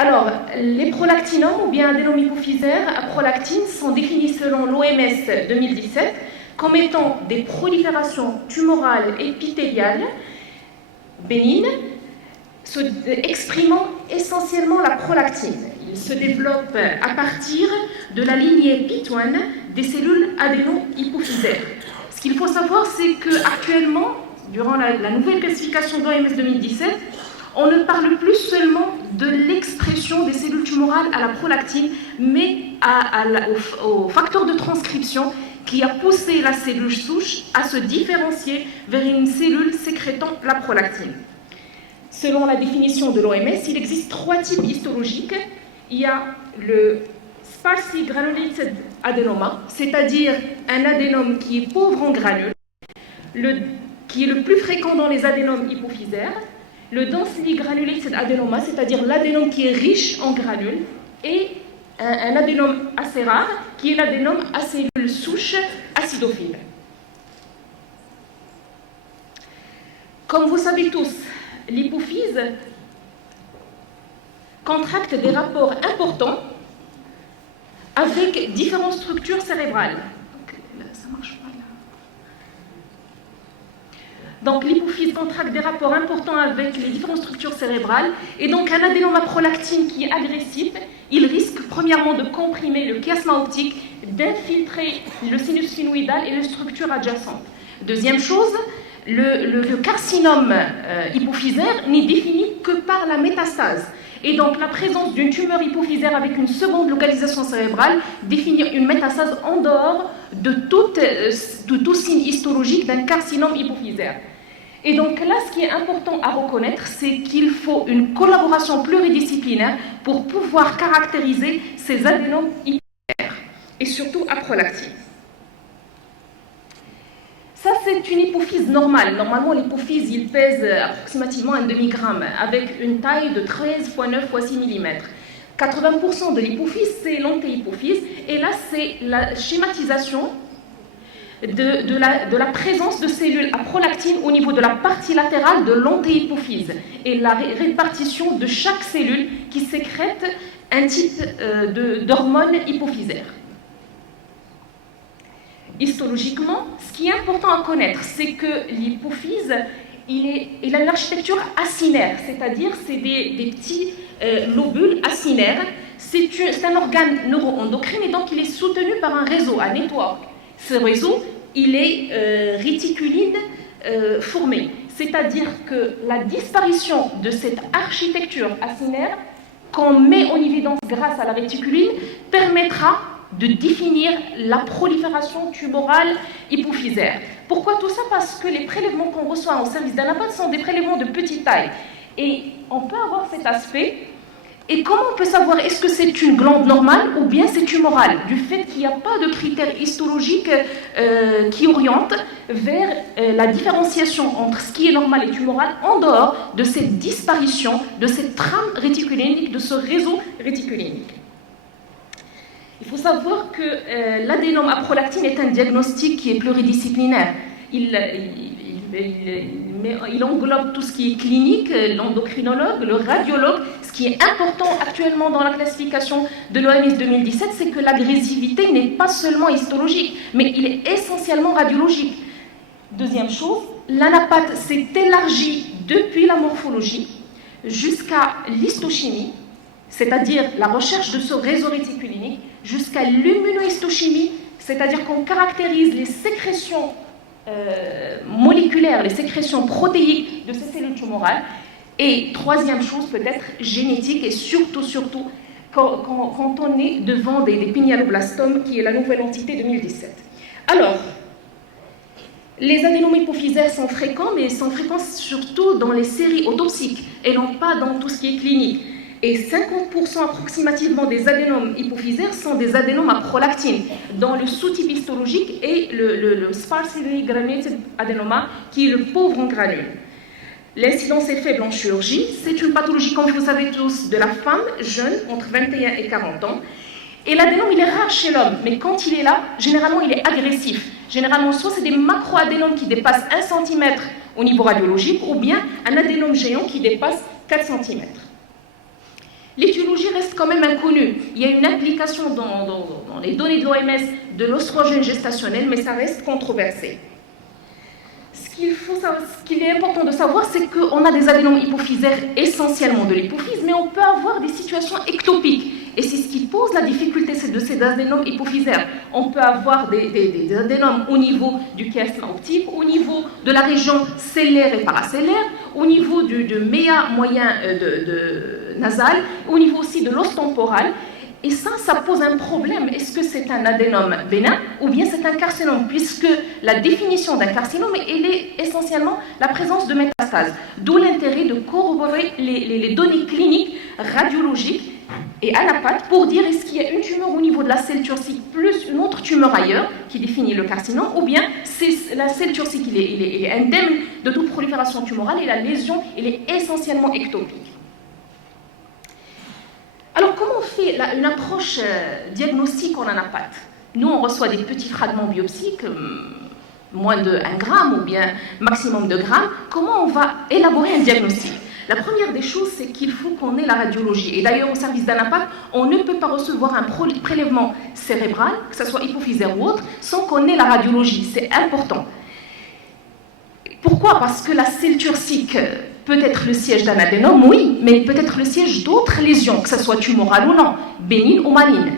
Alors, les prolactinomes ou bien adénomes hypophysaires à prolactine sont définis selon l'OMS 2017 comme étant des proliférations tumorales épithéliales bénignes exprimant essentiellement la prolactine. Il se développe à partir de la lignée P1 des cellules adéno-hypophysaires. Ce qu'il faut savoir, c'est qu'actuellement, durant la nouvelle classification de l'OMS 2017, on ne parle plus seulement de l'expression des cellules tumorales à la prolactine, mais au facteur de transcription qui a poussé la cellule souche à se différencier vers une cellule sécrétant la prolactine. Selon la définition de l'OMS, il existe 3 types histologiques. Il y a le sparsely granulated adenoma, c'est-à-dire un adénome qui est pauvre en granules, qui est le plus fréquent dans les adénomes hypophysaires, le densely granulated adenoma, c'est-à-dire l'adénome qui est riche en granules, et un adénome assez rare, qui est l'adénome à cellules souches acidophiles. Comme vous savez tous, l'hypophyse contracte des rapports importants avec différentes structures cérébrales. Ça marche pas là. Donc l'hypophyse contracte des rapports importants avec les différentes structures cérébrales, et donc un adénome à prolactine qui est agressif, il risque premièrement de comprimer le chiasma optique, d'infiltrer le sinus sphénoïdal et les structures adjacentes. Deuxième chose, le carcinome hypophysaire n'est défini que par la métastase. Et donc la présence d'une tumeur hypophysaire avec une seconde localisation cérébrale définit une métastase en dehors de tout signe histologique d'un carcinome hypophysaire. Et donc là, ce qui est important à reconnaître, c'est qu'il faut une collaboration pluridisciplinaire pour pouvoir caractériser ces adénomes hypophysaires, et surtout à prolactine. Ça, c'est une hypophyse normale. Normalement, l'hypophyse, il pèse approximativement 1 demi-gramme, avec une taille de 13 x 9 x 6 mm. 80% de l'hypophyse, c'est l'antéhypophyse, et là, c'est la schématisation de la présence de cellules à prolactine au niveau de la partie latérale de l'antéhypophyse, et la répartition de chaque cellule qui sécrète un type d'hormone hypophysaire. Histologiquement, ce qui est important à connaître, c'est que l'hypophyse, il a une architecture acinaire, c'est-à-dire c'est des petits lobules acinaires. C'est un organe neuroendocrine, et donc il est soutenu par un réseau, un network. Ce réseau, il est réticuline formé, c'est-à-dire que la disparition de cette architecture acinaire qu'on met en évidence grâce à la réticuline permettra de définir la prolifération tumorale hypophysaire. Pourquoi tout ça? Parce que les prélèvements qu'on reçoit au service d'Anapad sont des prélèvements de petite taille. Et on peut avoir cet aspect. Et comment on peut savoir est-ce que c'est une glande normale ou bien c'est tumoral? Du fait qu'il n'y a pas de critères histologiques qui orientent vers la différenciation entre ce qui est normal et tumoral en dehors de cette disparition, de cette trame réticulinéque, de ce réseau réticulinéque. Il faut savoir que l'adénome à prolactine est un diagnostic qui est pluridisciplinaire. Il englobe tout ce qui est clinique, l'endocrinologue, le radiologue. Ce qui est important actuellement dans la classification de l'OMS 2017, c'est que l'agressivité n'est pas seulement histologique, mais il est essentiellement radiologique. Deuxième chose, l'Anapad s'est élargi depuis la morphologie jusqu'à l'histochimie, c'est-à-dire la recherche de ce réseau réticulinéque, jusqu'à l'immunohistochimie, c'est-à-dire qu'on caractérise les sécrétions moléculaires, les sécrétions protéiques de ces cellules tumorales. Et troisième chose, peut-être génétique, et surtout quand on est devant des pinéaloblastomes, qui est la nouvelle entité 2017. Alors, les adénomes hypophysaires sont fréquents, mais ils sont fréquents surtout dans les séries autopsiques, et non pas dans tout ce qui est clinique. Et 50% approximativement des adénomes hypophysaires sont des adénomes à prolactine, dans le sous-type histologique et le sparsely granulated adenoma, qui est le pauvre en granules. L'incidence est faible en chirurgie. C'est une pathologie, comme vous savez tous, de la femme jeune, entre 21 et 40 ans. Et l'adénome, il est rare chez l'homme, mais quand il est là, généralement, il est agressif. Généralement, soit c'est des macroadénomes qui dépassent 1 cm au niveau radiologique, ou bien un adénome géant qui dépasse 4 cm. L'étiologie reste quand même inconnu. Il y a une implication dans les données de l'OMS de l'oestrogène gestationnel, mais ça reste controversé. Ce qu'il est important de savoir, c'est qu'on a des adénomes hypophysaires essentiellement de l'hypophyse, mais on peut avoir des situations ectopiques. Et c'est ce qui pose la difficulté de ces adénomes hypophysaires. On peut avoir des adénomes au niveau du chiasme optique, au niveau de la région cellaire et paracellaire, au niveau du méa moyen nasal, au niveau aussi de l'os temporal. Et ça pose un problème. Est-ce que c'est un adénome bénin ou bien c'est un carcinome? Puisque la définition d'un carcinome, elle est essentiellement la présence de métastases. D'où l'intérêt de corroborer les données cliniques, radiologiques et anapathes pour dire est-ce qu'il y a une tumeur au niveau de la selle turcique plus une autre tumeur ailleurs qui définit le carcinome, ou bien la selle turcique il est indemne de toute prolifération tumorale et la lésion elle est essentiellement ectopique. Alors, comment on fait une approche diagnostique en anapathe? Nous, on reçoit des petits fragments biopsiques, moins de 1 gramme ou bien maximum de grammes. Comment on va élaborer un diagnostic? La première des choses, c'est qu'il faut qu'on ait la radiologie. Et d'ailleurs, au service d'anapathe, on ne peut pas recevoir un prélèvement cérébral, que ce soit hypophysaire ou autre, sans qu'on ait la radiologie. C'est important. Pourquoi? Parce que la selle turcique peut être le siège d'un adénome, oui, mais peut être le siège d'autres lésions, que ce soit tumorale ou non, bénigne ou maligne.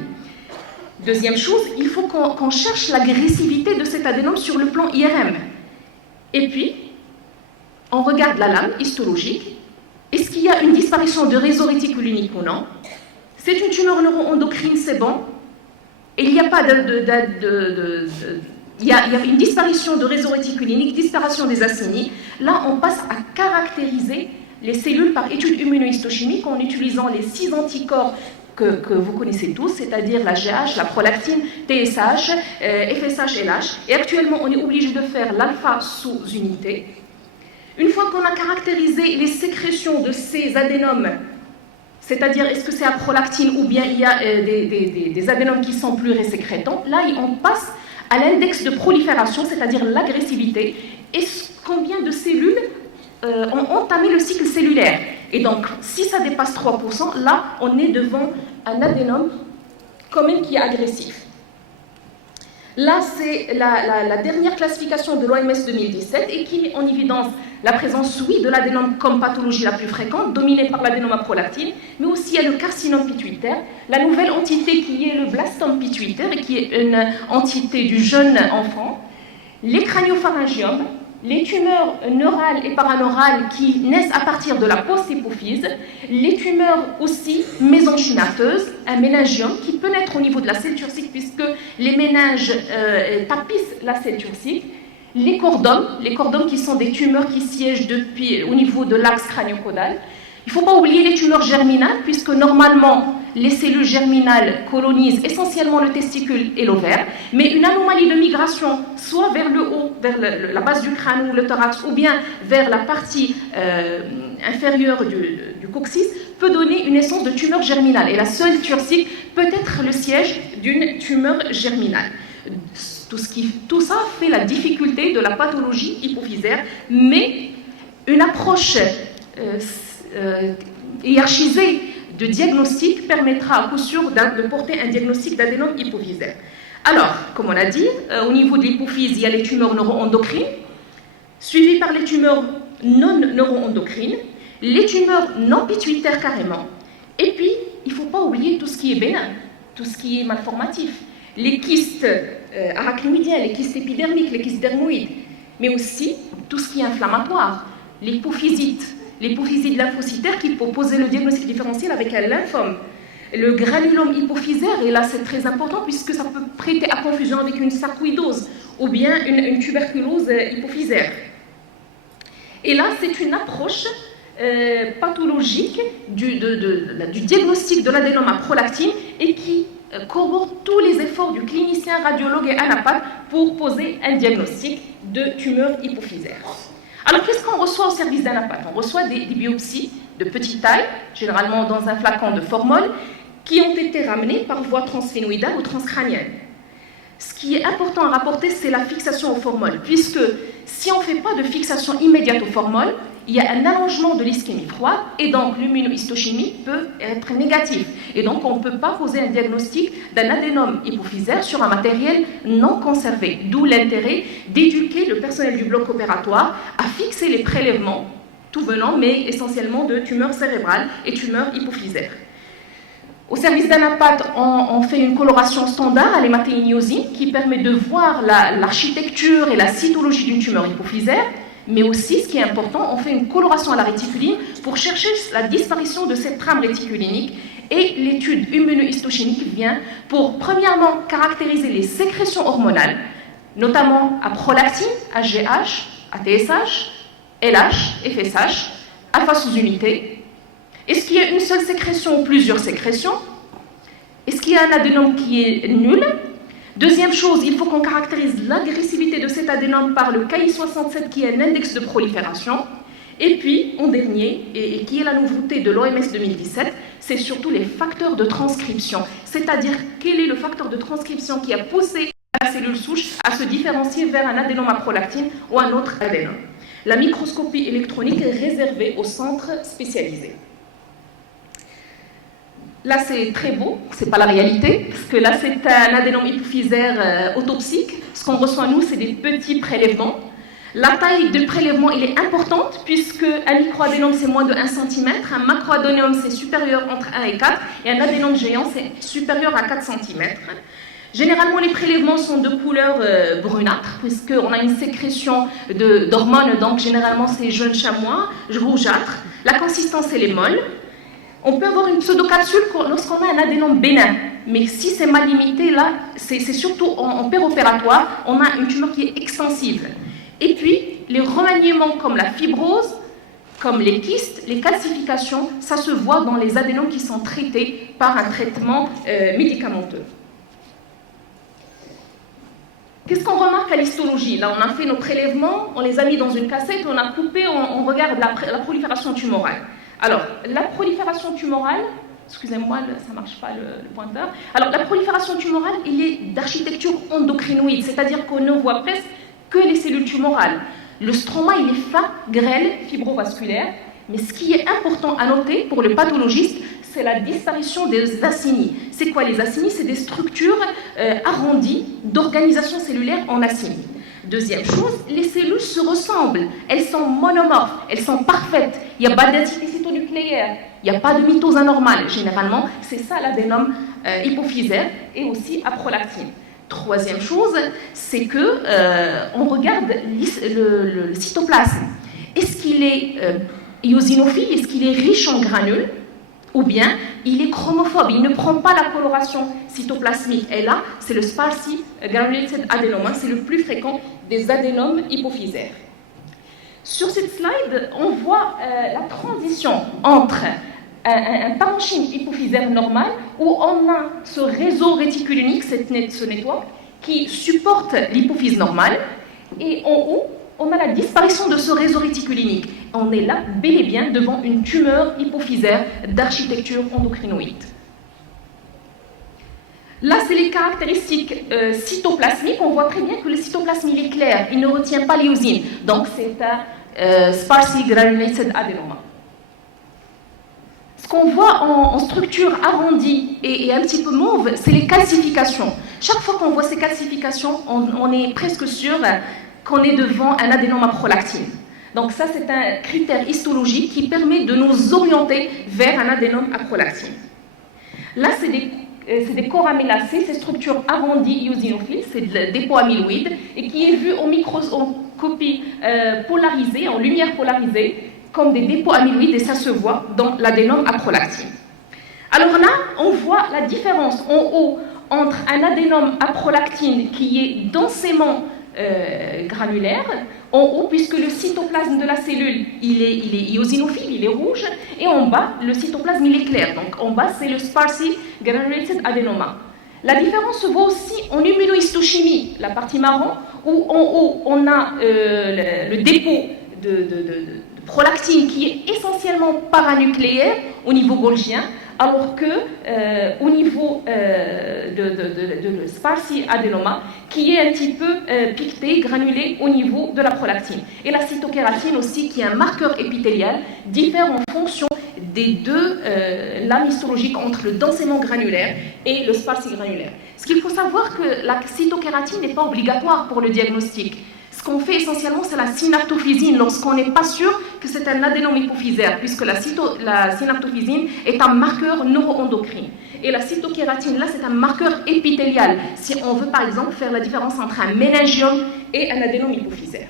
Deuxième chose, il faut qu'on cherche l'agressivité de cet adénome sur le plan IRM. Et puis, on regarde la lame histologique. Est-ce qu'il y a une disparition de réseau réticulinique ou non? C'est une tumeur neuroendocrine, c'est bon. Et il n'y a pas il y a une disparition de réseau réticulinique, disparition des acinies. Là, on passe à caractériser les cellules par étude immunohistochimique en utilisant les 6 anticorps que vous connaissez tous, c'est-à-dire la GH, la prolactine, TSH, FSH et LH. Et actuellement, on est obligé de faire l'alpha sous unité. Une fois qu'on a caractérisé les sécrétions de ces adénomes, c'est-à-dire est-ce que c'est à prolactine ou bien il y a des adénomes qui sont plus résécrétants, là, on passe à l'index de prolifération, c'est-à-dire l'agressivité, et combien de cellules ont entamé le cycle cellulaire. Et donc, si ça dépasse 3%, là, on est devant un adénome quand même qui est agressif. Là, c'est la dernière classification de l'OMS 2017 et qui met en évidence la présence, oui, de l'adénome comme pathologie la plus fréquente, dominée par l'adénome à prolactine, mais aussi il y a le carcinome pituitaire, la nouvelle entité qui est le blastome pituitaire et qui est une entité du jeune enfant, les craniopharyngiomes, les tumeurs neurales et paraneurales qui naissent à partir de la post-hypophyse, les tumeurs aussi mésenchymateuses, un méningiome qui peut naître au niveau de la selle turcique puisque les méninges tapissent la selle turcique, les cordomes qui sont des tumeurs qui siègent au niveau de l'axe crânio-caudal. Il ne faut pas oublier les tumeurs germinales puisque normalement les cellules germinales colonisent essentiellement le testicule et l'ovaire, mais une anomalie de migration, soit vers le haut, vers la base du crâne ou le thorax, ou bien vers la partie inférieure du coccyx, peut donner une naissance de tumeur germinale. Et la selle turcique peut être le siège d'une tumeur germinale. Tout ça fait la difficulté de la pathologie hypophysaire, mais une approche hiérarchisée de diagnostic permettra à coup sûr de porter un diagnostic d'adénome hypophysaire. Alors, comme on l'a dit, au niveau de l'hypophyse, il y a les tumeurs neuroendocrines, suivies par les tumeurs non neuroendocrines, les tumeurs non pituitaires carrément, et puis, il ne faut pas oublier tout ce qui est bénin, tout ce qui est malformatif, les kystes arachnoïdiens, les kystes épidermiques, les kystes dermoïdes, mais aussi tout ce qui est inflammatoire, l'hypophysite lymphocytaire qui peut poser le diagnostic différentiel avec un lymphome. Le granulome hypophysaire, et là c'est très important puisque ça peut prêter à confusion avec une sarcoïdose ou bien une tuberculose hypophysaire. Et là c'est une approche pathologique du diagnostic de l'adénome à prolactine et qui corrobore tous les efforts du clinicien, radiologue et anapathe pour poser un diagnostic de tumeur hypophysaire. Alors, qu'est-ce qu'on reçoit au service d'anapathe? On reçoit des biopsies de petite taille, généralement dans un flacon de formol, qui ont été ramenées par voie transphénoïdale ou transcrânienne. Ce qui est important à rapporter, c'est la fixation au formol, puisque si on ne fait pas de fixation immédiate au formol, il y a un allongement de l'ischémie froide et donc l'immunohistochimie peut être négatif. Et donc on ne peut pas poser un diagnostic d'un adénome hypophysaire sur un matériel non conservé. D'où l'intérêt d'éduquer le personnel du bloc opératoire à fixer les prélèvements, tout venant, mais essentiellement de tumeurs cérébrales et tumeurs hypophysaires. Au service d'Anapat, on fait une coloration standard à l'hématéinosine qui permet de voir l'architecture et la cytologie d'une tumeur hypophysaire, mais aussi, ce qui est important, on fait une coloration à la réticuline pour chercher la disparition de cette trame réticulinique, et l'étude immunohistochimique vient pour, premièrement, caractériser les sécrétions hormonales, notamment à prolactine, HGH, ATSH, LH, FSH, alpha sous-unité. Est-ce qu'il y a une seule sécrétion ou plusieurs sécrétions? Est-ce qu'il y a un adénome qui est nul? Deuxième chose, il faut qu'on caractérise l'agressivité de cet adénome par le KI67 qui est un index de prolifération. Et puis, en dernier, et qui est la nouveauté de l'OMS 2017, c'est surtout les facteurs de transcription. C'est-à-dire, quel est le facteur de transcription qui a poussé la cellule souche à se différencier vers un adénome à prolactine ou un autre adénome. La microscopie électronique est réservée aux centres spécialisés. Là, c'est très beau, c'est pas la réalité, parce que là, c'est un adénome hypophysaire autopsique. Ce qu'on reçoit, nous, c'est des petits prélèvements. La taille de prélèvement, elle est importante, puisque un microadénome, c'est moins de 1 cm, un macroadénome, c'est supérieur entre 1 et 4, et un adénome géant, c'est supérieur à 4 cm. Généralement, les prélèvements sont de couleur brunâtre, puisqu'on a une sécrétion d'hormones, donc généralement, c'est jaune chamois, rougeâtre. La consistance, elle est molle. On peut avoir une pseudocapsule lorsqu'on a un adénome bénin, mais si c'est mal limité, là, c'est surtout en péropératoire, on a une tumeur qui est extensive. Et puis, les remaniements comme la fibrose, comme les kystes, les calcifications, ça se voit dans les adénomes qui sont traités par un traitement médicamenteux. Qu'est-ce qu'on remarque à l'histologie? Là, on a fait nos prélèvements, on les a mis dans une cassette, on a coupé, on regarde la prolifération tumorale. Alors, la prolifération tumorale, excusez-moi, ça ne marche pas le pointeur. Alors, la prolifération tumorale, il est d'architecture endocrinoïde, c'est-à-dire qu'on ne voit presque que les cellules tumorales. Le stroma, il est fin, grêle, fibrovasculaire, mais ce qui est important à noter pour le pathologiste, c'est la disparition des acinies. C'est quoi les acinies? C'est des structures arrondies d'organisation cellulaire en acinies. Deuxième chose, les cellules se ressemblent, elles sont monomorphes, elles sont parfaites, il n'y a pas d'identité cytonucléaire, il n'y a pas de mitose anormale. Généralement, c'est ça l'adénome hypophysaire et aussi à prolactine. Troisième chose, c'est que on regarde le cytoplasme. Est-ce qu'il est eosinophile? Est-ce qu'il est riche en granules? Ou bien il est chromophobe, il ne prend pas la coloration cytoplasmique. Et là, c'est le sparsely granulated adenoma, c'est le plus fréquent des adénomes hypophysaires. Sur cette slide, on voit la transition entre un parenchyme hypophysaire normal, où on a ce réseau réticulinique, ce network, qui supporte l'hypophyse normale, et en haut, on a la disparition de ce réseau réticulinique. On est là, bel et bien, devant une tumeur hypophysaire d'architecture endocrinoïde. Là, c'est les caractéristiques cytoplasmiques. On voit très bien que le cytoplasme, il est clair, il ne retient pas l'éosine. Donc, c'est un sparsely granulated adenoma. Ce qu'on voit en structure arrondie et un petit peu mauve, c'est les calcifications. Chaque fois qu'on voit ces calcifications, on est presque sûr qu'on est devant un adénome à prolactine. Donc ça, c'est un critère histologique qui permet de nous orienter vers un adénome à prolactine. Là, c'est des corps amylacés, ces structures arrondies eosinophiles, c'est de dépôt amyloïde, et qui est vu en microscopie polarisée, en lumière polarisée, comme des dépôts amyloïdes, et ça se voit dans l'adénome à prolactine. Alors là, on voit la différence en haut entre un adénome à prolactine qui est densément granulaire, en haut, puisque le cytoplasme de la cellule, il est eosinophile, il est rouge, et en bas, le cytoplasme, il est clair. Donc en bas, c'est le sparsely granulated adenoma. La différence se voit aussi en immunohistochimie, la partie marron, où en haut, on a le dépôt de prolactine qui est essentiellement paranucléaire au niveau golgien. alors que au niveau de sparsi adénoma, qui est un petit peu piqueté, granulé au niveau de la prolactine. Et la cytokératine aussi, qui est un marqueur épithélial, diffère en fonction des deux lames histologiques entre le densément granulaire et le sparsi granulaire. Ce qu'il faut savoir que la cytokératine n'est pas obligatoire pour le diagnostic. Ce qu'on fait essentiellement, c'est la synaptophysine lorsqu'on n'est pas sûr que c'est un adénome hypophysaire, puisque la synaptophysine est un marqueur neuroendocrine. Et la cytokératine, là, c'est un marqueur épithélial, si on veut par exemple faire la différence entre un méningiome et un adénome hypophysaire.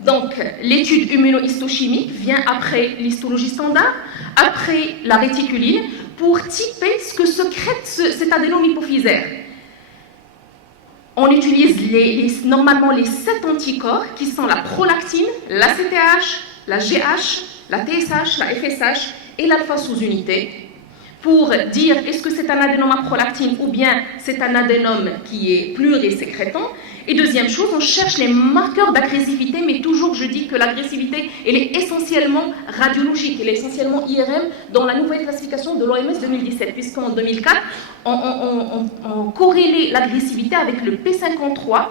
Donc, l'étude immunohistochimique vient après l'histologie standard, après la réticuline, pour typer ce que secrète cet adénome hypophysaire. On utilise normalement les 7 anticorps qui sont la prolactine, la CTH, la GH, la TSH, la FSH et l'alpha sous-unité pour dire est-ce que c'est un adénome à prolactine ou bien c'est un adénome qui est plurisécrétant. Et deuxième chose, on cherche les marqueurs d'agressivité, mais toujours je dis que l'agressivité, elle est essentiellement radiologique, elle est essentiellement IRM dans la nouvelle classification de l'OMS 2017, puisqu'en 2004, on corrélait l'agressivité avec le P53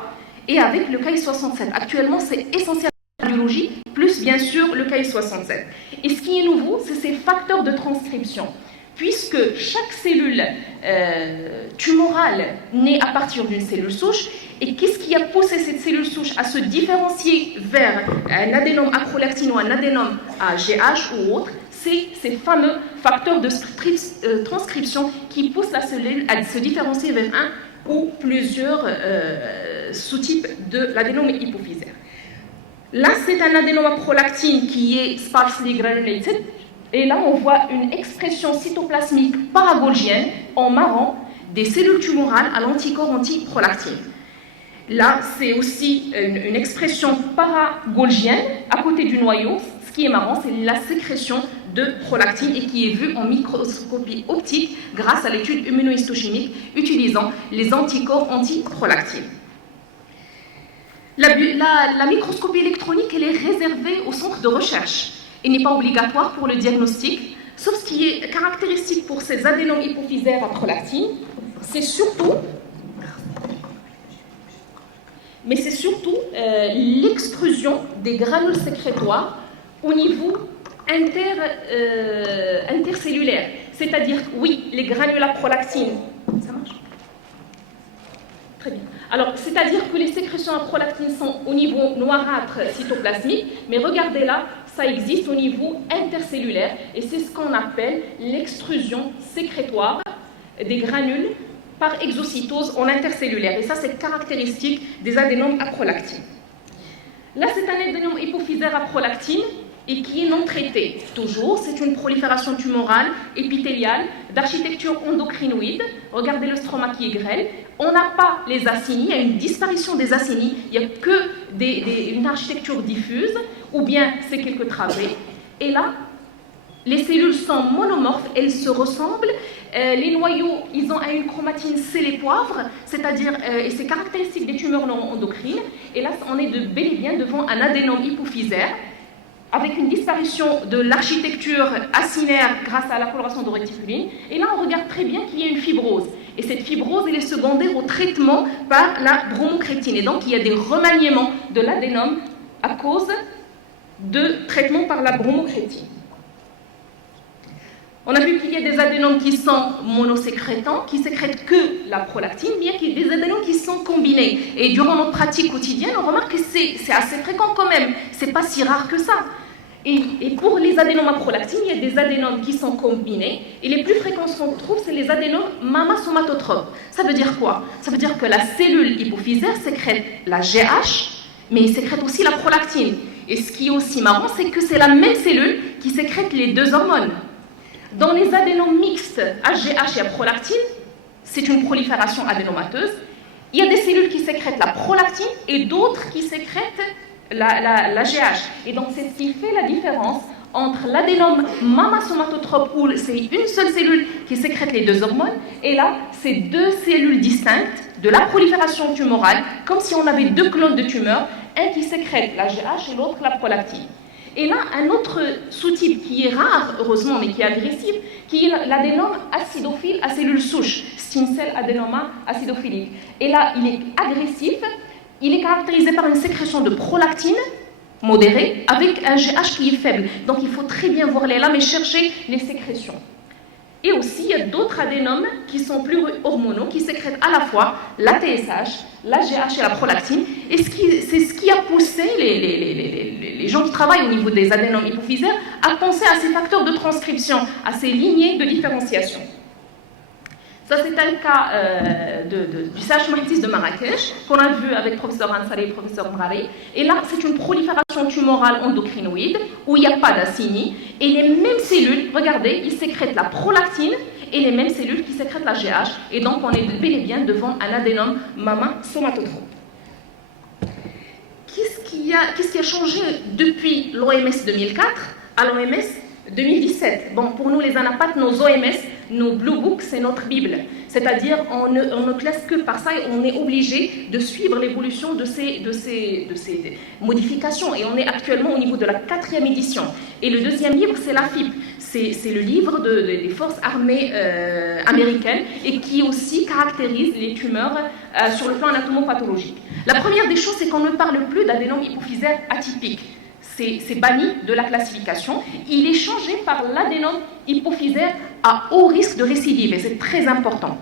et avec le KI67. Actuellement, c'est essentiellement radiologie, plus bien sûr le KI67. Et ce qui est nouveau, c'est ces facteurs de transcription. Puisque chaque cellule tumorale naît à partir d'une cellule souche, et qu'est-ce qui a poussé cette cellule souche à se différencier vers un adénome à prolactine ou un adénome à GH ou autre, c'est ces fameux facteurs de transcription qui poussent la cellule à se différencier vers un ou plusieurs sous-types de l'adénome hypophysaire. Là, c'est un adénome à prolactine qui est sparsely granulated. Et là, on voit une expression cytoplasmique paragolgienne en marron des cellules tumorales à l'anticorps antiprolactine. Là, c'est aussi une expression paragolgienne à côté du noyau. Ce qui est marrant, c'est la sécrétion de prolactine et qui est vue en microscopie optique grâce à l'étude immunohistochimique utilisant les anticorps antiprolactine. La microscopie électronique, elle est réservée au centre de recherche et n'est pas obligatoire pour le diagnostic, sauf ce qui est caractéristique pour ces adénomes hypophysaires à prolactine, c'est surtout l'extrusion des granules sécrétoires au niveau intercellulaire. C'est-à-dire, oui, les granules à prolactine, ça marche ? Très bien. Alors, c'est-à-dire que les sécrétions à prolactine sont au niveau noirâtre cytoplasmique, mais regardez là, ça existe au niveau intercellulaire et c'est ce qu'on appelle l'extrusion sécrétoire des granules par exocytose en intercellulaire. Et ça, c'est caractéristique des adénomes à prolactine. Là, c'est un adénome hypophysaire à prolactine et qui est non traité. Toujours, c'est une prolifération tumorale, épithéliale, d'architecture endocrinoïde. Regardez le stroma qui est grêle. On n'a pas les acinies, il y a une disparition des acinies, il n'y a que une architecture diffuse, ou bien c'est quelques travées. Et là, les cellules sont monomorphes, elles se ressemblent. Les noyaux, ils ont une chromatine scellé-poivre, c'est-à-dire, et c'est caractéristique des tumeurs non endocrines. Et là, on est bel et bien devant un adénome hypophysaire, avec une disparition de l'architecture acinaire grâce à la coloration de réticuline. Et là, on regarde très bien qu'il y a une fibrose. Et cette fibrose, elle est secondaire au traitement par la bromocriptine. Et donc, il y a des remaniements de l'adénome à cause de traitement par la bromocriptine. On a vu qu'il y a des adénomes qui sont monosécrétants, qui sécrètent que la prolactine, mais il y a des adénomes qui sont combinés. Et durant notre pratique quotidienne, on remarque que c'est assez fréquent quand même. C'est pas si rare que ça. Et pour les adénomes à prolactine, il y a des adénomes qui sont combinés. Et les plus fréquents qu'on trouve, c'est les adénomes mamassomatotropes. Ça veut dire quoi? Ça veut dire que la cellule hypophysaire sécrète la GH, mais il sécrète aussi la prolactine. Et ce qui est aussi marrant, c'est que c'est la même cellule qui sécrète les deux hormones. Dans les adénomes mixtes HGH et à prolactine, c'est une prolifération adénomateuse. Il y a des cellules qui sécrètent la prolactine et d'autres qui sécrètent la GH. Et donc, c'est ce qui fait la différence entre l'adénome mamasomatotrope, où c'est une seule cellule qui sécrète les deux hormones, et là, c'est deux cellules distinctes de la prolifération tumorale, comme si on avait deux clones de tumeurs, un qui sécrète la GH et l'autre la prolactine. Et là, un autre sous-type qui est rare, heureusement, mais qui est agressif, qui est l'adénome acidophile à cellules souches, Stincell adenoma acidophilique. Et là, il est agressif, il est caractérisé par une sécrétion de prolactine modérée avec un GH qui est faible. Donc il faut très bien voir les lames et chercher les sécrétions. Et aussi, il y a d'autres adénomes qui sont plus hormonaux, qui sécrètent à la fois la TSH, la GH et la prolactine. Et c'est ce qui a poussé les gens qui travaillent au niveau des adénomes hypophysaires à penser à ces facteurs de transcription, à ces lignées de différenciation. Ça, c'est un cas du CH Mahtis de Marrakech, qu'on a vu avec le professeur Ansari et le professeur Mrari. Et là, c'est une prolifération tumorale endocrinoïde où il n'y a pas d'acini. Et les mêmes cellules, regardez, ils sécrètent la prolactine et les mêmes cellules qui sécrètent la GH. Et donc, on est bel et bien devant un adénome mama somatotrope. Qu'est-ce qui a changé depuis l'OMS 2004 à l'OMS 2017? Bon, pour nous, les anapathes, nos OMS, nos Blue Books, c'est notre Bible. C'est-à-dire, on ne classe que par ça et on est obligé de suivre l'évolution de ces modifications. Et on est actuellement au niveau de la 4e édition. Et le deuxième livre, c'est la FIP. C'est le livre des forces armées américaines et qui aussi caractérise les tumeurs sur le plan anatomopathologique. La première des choses, c'est qu'on ne parle plus d'adénome hypophysaire atypique. C'est banni de la classification. Il est changé par l'adénome hypophysaire à haut risque de récidive, et c'est très important.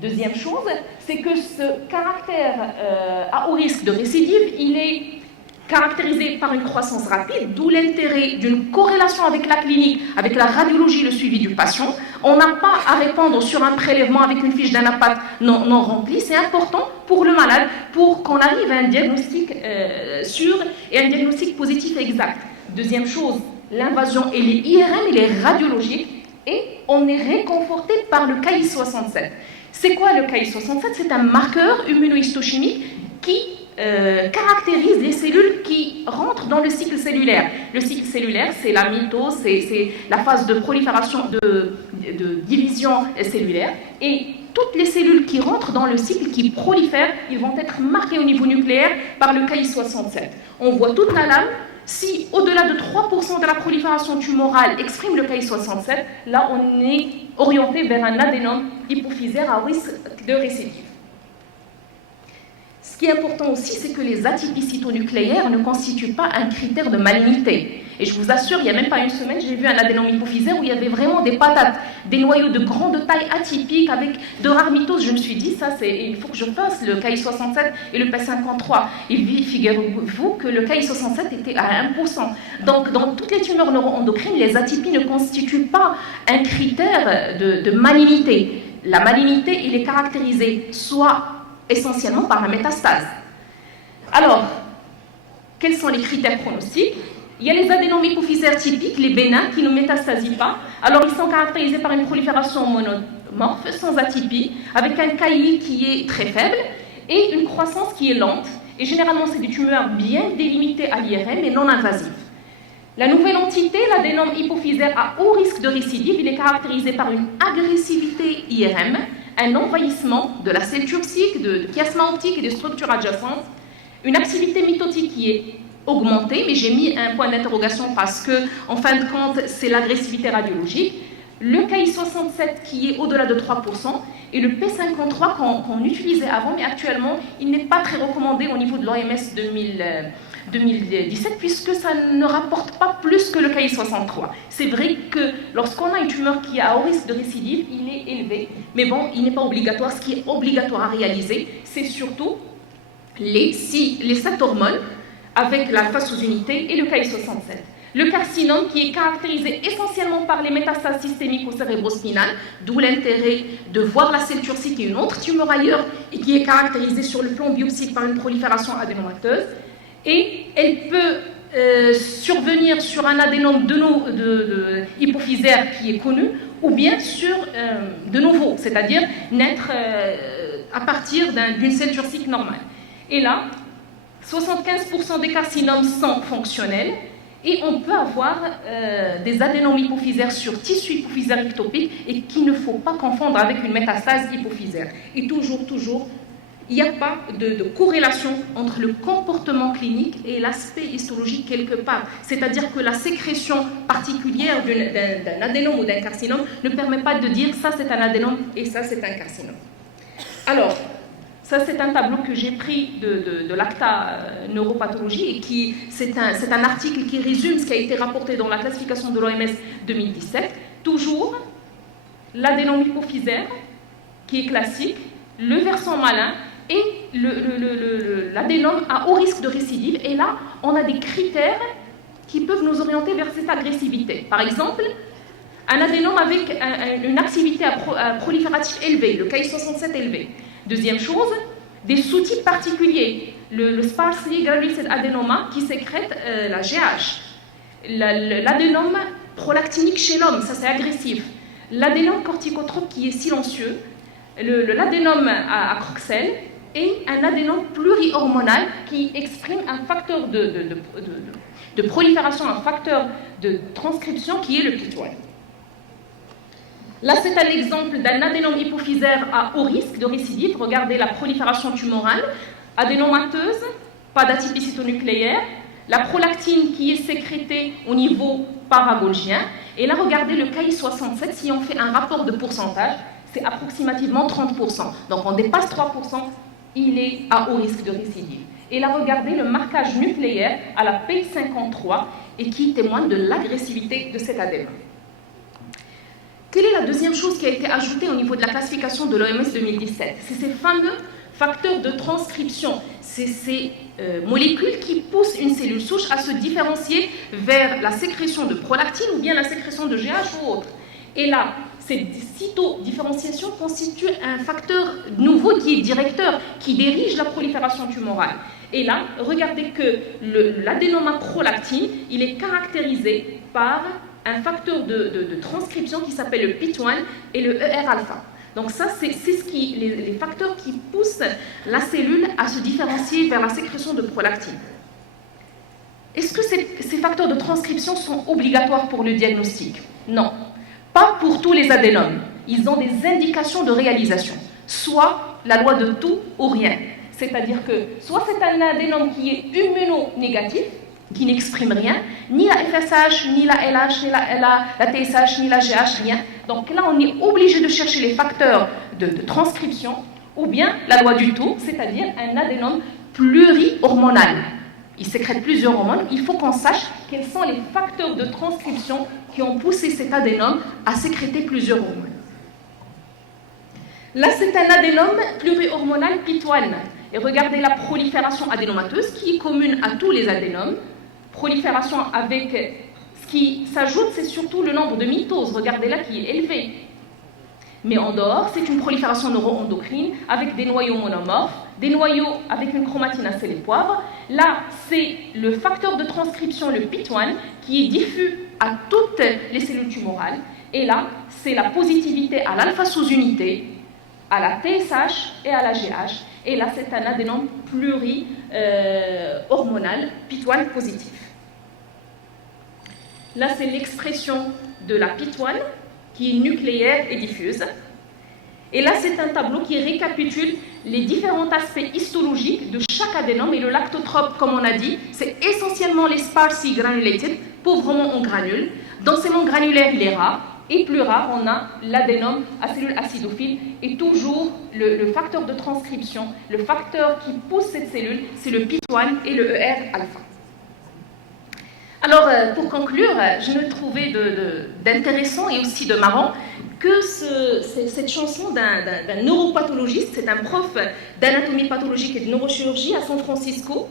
Deuxième chose, c'est que ce caractère à haut risque de récidive, il est caractérisé par une croissance rapide, d'où l'intérêt d'une corrélation avec la clinique, avec la radiologie, le suivi du patient. On n'a pas à répondre sur un prélèvement avec une fiche d'anapathe non remplie. C'est important pour le malade, pour qu'on arrive à un diagnostic sûr et un diagnostic positif et exact. Deuxième chose, l'invasion, elle est IRM, elle est radiologique, et on est réconforté par le KI67. C'est quoi le KI67? C'est un marqueur immunohistochimique qui caractérise les cellules qui rentrent dans le cycle cellulaire. Le cycle cellulaire, c'est la mitose, c'est la phase de prolifération, de division cellulaire. Et toutes les cellules qui rentrent dans le cycle, qui prolifèrent, ils vont être marquées au niveau nucléaire par le KI67. On voit toute la lame. Si au-delà de 3% de la prolifération tumorale exprime le KI67, là on est orienté vers un adénome hypophysaire à risque de récidive. Ce qui est important aussi, c'est que les atypies cytonucléaires ne constituent pas un critère de malignité. Et je vous assure, il n'y a même pas une semaine, j'ai vu un adénome hypophysaire où il y avait vraiment des patates, des noyaux de grande taille atypiques avec de rares mitoses. Je me suis dit, il faut que je fasse le KI67 et le P53. Et figurez-vous que le KI67 était à 1%. Donc, dans toutes les tumeurs neuroendocrines, les atypies ne constituent pas un critère de malignité. La malignité, il est caractérisé soit essentiellement par la métastase. Alors, quels sont les critères pronostiques? Il y a les adénomes hypophysaires typiques, les bénins, qui ne métastasient pas. Alors, ils sont caractérisés par une prolifération monomorphe, sans atypie, avec un KI qui est très faible et une croissance qui est lente. Et généralement, c'est des tumeurs bien délimitées à l'IRM et non invasives. La nouvelle entité, l'adénome hypophysaire à haut risque de récidive, il est caractérisé par une agressivité IRM, un envahissement de la cellule turcique, de chiasma optique et des structures adjacentes, une activité mitotique qui est augmentée, mais j'ai mis un point d'interrogation parce que, en fin de compte, c'est l'agressivité radiologique, le KI67 qui est au-delà de 3%, et le P53 qu'on utilisait avant, mais actuellement, il n'est pas très recommandé au niveau de l'OMS 2017, puisque ça ne rapporte pas plus que le KI63. C'est vrai que lorsqu'on a une tumeur qui est à haut risque de récidive, il est élevé, mais bon, il n'est pas obligatoire. Ce qui est obligatoire à réaliser, c'est surtout les 7 hormones avec la phase sous unité et le KI67. Le carcinome qui est caractérisé essentiellement par les métastases systémiques au cérébrospinal, d'où l'intérêt de voir la cellule turcique et une autre tumeur ailleurs, et qui est caractérisée sur le plan biopsique par une prolifération adénomateuse. Et elle peut survenir sur un adénome hypophysaire qui est connu, ou bien sur de nouveau, c'est-à-dire naître à partir d'une cellule turcique normale. Et là, 75% des carcinomes sont fonctionnels, et on peut avoir des adénomes hypophysaires sur tissu hypophysaire ectopique, et qu'il ne faut pas confondre avec une métastase hypophysaire. Et toujours il n'y a pas de corrélation entre le comportement clinique et l'aspect histologique quelque part. C'est-à-dire que la sécrétion particulière d'un adénome ou d'un carcinome ne permet pas de dire ça c'est un adénome et ça c'est un carcinome. Alors, ça c'est un tableau que j'ai pris de l'ACTA neuropathologie et c'est un article qui résume ce qui a été rapporté dans la classification de l'OMS 2017. Toujours l'adénome hypophysaire qui est classique, le versant malin et l'adénome à haut risque de récidive. Et là, on a des critères qui peuvent nous orienter vers cette agressivité. Par exemple, un adénome avec une activité proliférative élevée, le Ki67 élevé. Deuxième chose, des sous-types particuliers, le sparsely granulated adenoma qui sécrète la GH, l'adénome prolactinique chez l'homme, ça c'est agressif, l'adénome corticotrope qui est silencieux, l'adénome à Croxel et un adénome plurihormonal qui exprime un facteur de prolifération, un facteur de transcription qui est le PIT1. Là, c'est un exemple d'un adénome hypophysaire à haut risque de récidive. Regardez la prolifération tumorale, adénomateuse, pas d'atypicité nucléaire, la prolactine qui est sécrétée au niveau paragolgien. Et là, regardez le Ki67, si on fait un rapport de pourcentage, c'est approximativement 30%. Donc, on dépasse 3%, il est à haut risque de récidive. Et là, regardez le marquage nucléaire à la P53 et qui témoigne de l'agressivité de cet adénome. Quelle est la deuxième chose qui a été ajoutée au niveau de la classification de l'OMS 2017? C'est ces fameux facteurs de transcription. C'est ces molécules qui poussent une cellule souche à se différencier vers la sécrétion de prolactine ou bien la sécrétion de GH ou autre. Et là, cette cytodifférenciation constitue un facteur nouveau qui est directeur, qui dirige la prolifération tumorale. Et là, regardez que l'adénome prolactine, il est caractérisé par un facteur de transcription qui s'appelle le PIT1 et le ER-alpha. Donc ça, c'est les facteurs qui poussent la cellule à se différencier vers la sécrétion de prolactine. Est-ce que ces facteurs de transcription sont obligatoires pour le diagnostic? Non, pas pour tous les adénomes. Ils ont des indications de réalisation, soit la loi de tout ou rien. C'est-à-dire que soit c'est un adénome qui est immunonégatif, qui n'exprime rien, ni la FSH, ni la LH, ni la TSH, ni la GH, rien. Donc là, on est obligé de chercher les facteurs de transcription, ou bien la loi du tout, c'est-à-dire un adénome plurihormonal. Il sécrète plusieurs hormones, il faut qu'on sache quels sont les facteurs de transcription qui ont poussé cet adénome à sécréter plusieurs hormones. Là, c'est un adénome plurihormonal PIT1. Et regardez la prolifération adénomateuse qui est commune à tous les adénomes. Prolifération avec ce qui s'ajoute, c'est surtout le nombre de mitoses. Regardez là qui est élevé. Mais en dehors, c'est une prolifération neuroendocrine avec des noyaux monomorphes, des noyaux avec une chromatine à sel et poivre. Là, c'est le facteur de transcription, le PIT1, qui est diffus à toutes les cellules tumorales. Et là, c'est la positivité à l'alpha sous-unité, à la TSH et à la GH. Et là, c'est un adénome plurihormonal, PIT1 positif. Là, c'est l'expression de la PIT1 qui est nucléaire et diffuse. Et là, c'est un tableau qui récapitule les différents aspects histologiques de chaque adénome. Et le lactotrope, comme on a dit, c'est essentiellement les sparsely granulated, pauvrement en granules. Densément granulaire, il est rare. Et plus rare, on a l'adénome à cellules acidophile. Et toujours, le facteur de transcription, le facteur qui pousse cette cellule, c'est le PIT1 et le ER-alpha. Alors, pour conclure, je me trouvais d'intéressant et aussi de marrant que cette chanson d'un neuropathologiste, c'est un prof d'anatomie pathologique et de neurochirurgie à San Francisco,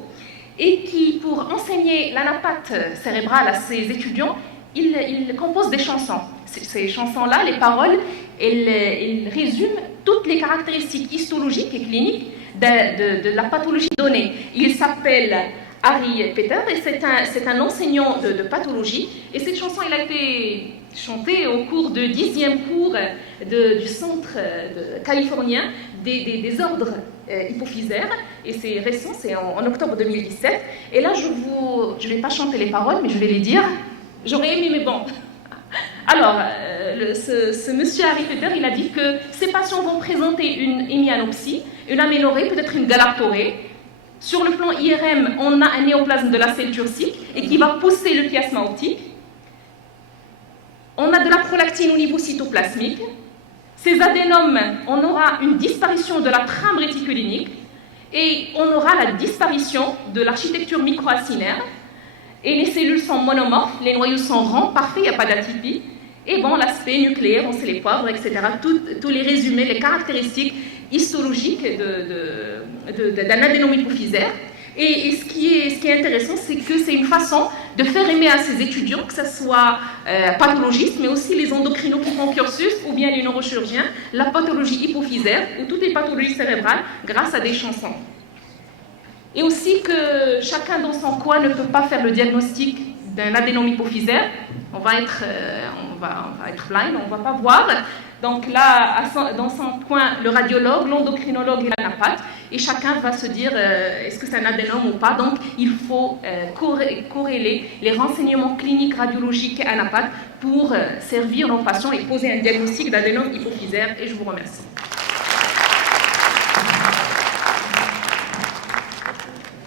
et qui, pour enseigner l'anapathie cérébrale à ses étudiants, il compose des chansons. Ces chansons-là, les paroles, elles résument toutes les caractéristiques histologiques et cliniques de la pathologie donnée. Il s'appelle Harry Peter et c'est un enseignant de pathologie. Et cette chanson, elle a été chantée au cours du 10e cours du centre californien des ordres hypophysaires. Et c'est récent, c'est en octobre 2017. Et là, je ne vais pas chanter les paroles, mais je vais les dire. J'aurais aimé, mais bon. Alors, ce monsieur Harry Peter, il a dit que ces patients vont présenter une hémianopsie, une aménorrhée, peut-être une galactorrhée. Sur le plan IRM, on a un néoplasme de la selle turcique et qui va pousser le chiasma optique. On a de la prolactine au niveau cytoplasmique. Ces adénomes, on aura une disparition de la trame réticulinique et on aura la disparition de l'architecture microacinaire. Et les cellules sont monomorphes, les noyaux sont ronds, parfaits, il n'y a pas d'atypie. Et bon, l'aspect nucléaire, on sait les poivres, etc. Tous les résumés, les caractéristiques histologiques d'un adénome hypophysaire. Et ce qui est intéressant, c'est que c'est une façon de faire aimer à ces étudiants, que ce soit pathologistes, mais aussi les endocrinos qui font cursus, ou bien les neurochirurgiens, la pathologie hypophysaire, ou toutes les pathologies cérébrales, grâce à des chansons. Et aussi que chacun dans son coin ne peut pas faire le diagnostic d'un adénome hypophysaire. On va être blind, on ne va pas voir. Donc là, dans son coin, le radiologue, l'endocrinologue et la napathe, et chacun va se dire est-ce que c'est un adénome ou pas. Donc il faut corréler les renseignements cliniques, radiologiques et anapathes pour servir nos patients et poser un diagnostic d'adénome hypophysaire. Et je vous remercie.